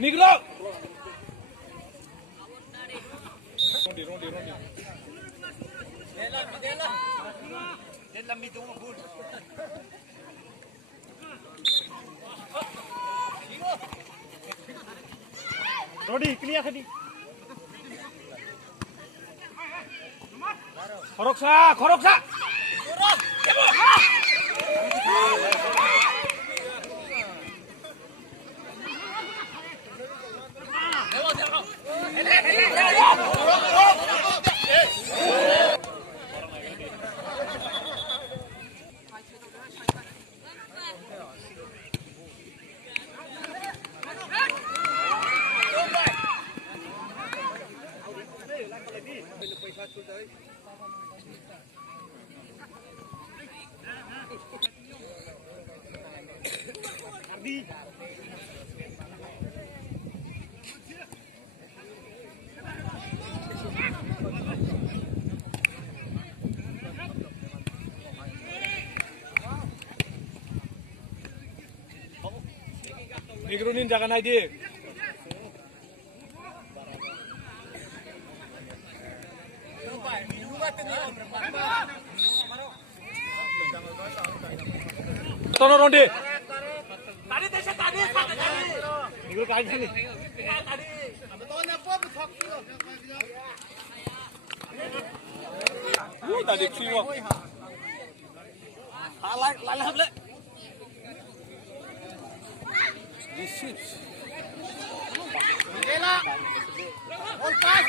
Negro. Rodi, clear tadi. Koroksa, koroksa. Negrunin jangan aja. Tono ronde. Tadi desa tadi. Negru kayaknya nih. Tadi. Betulnya apa betok. Tadi siwa. Lalah le. Gila. On pass.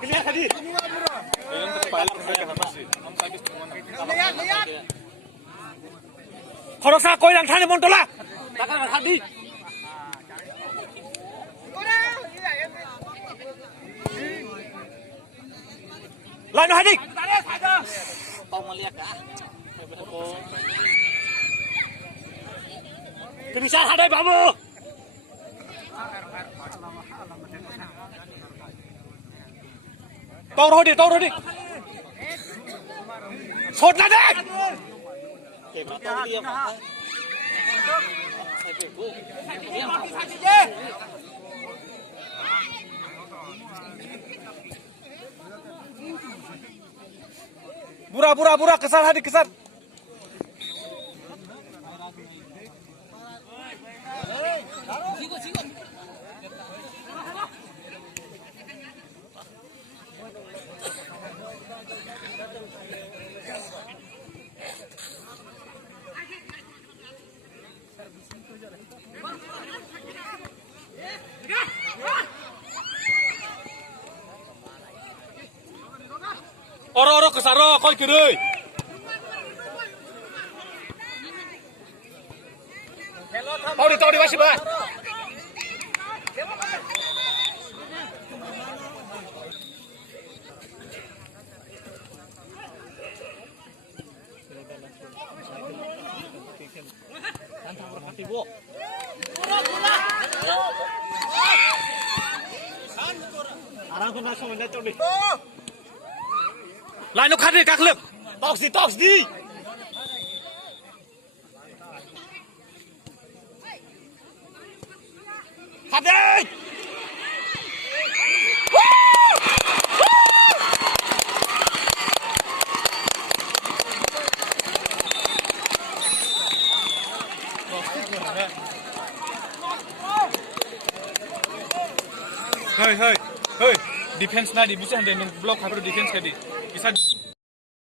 Clear tadi. Lihat. Koroksa koi lang thani mon tola. Takkan tadi. Lain hadik. Tao melihat ah. Bisa hadai babu. Tao rodi. Sốt là đấy. Bura kesal hadik kesal. Oro kesaro koi kiri. Tau di masih bah. Lain nó khát đi các lực. Tox đi. Khát đi. Hơi. Defense na di bisa dan block harus defense kadi. Bisa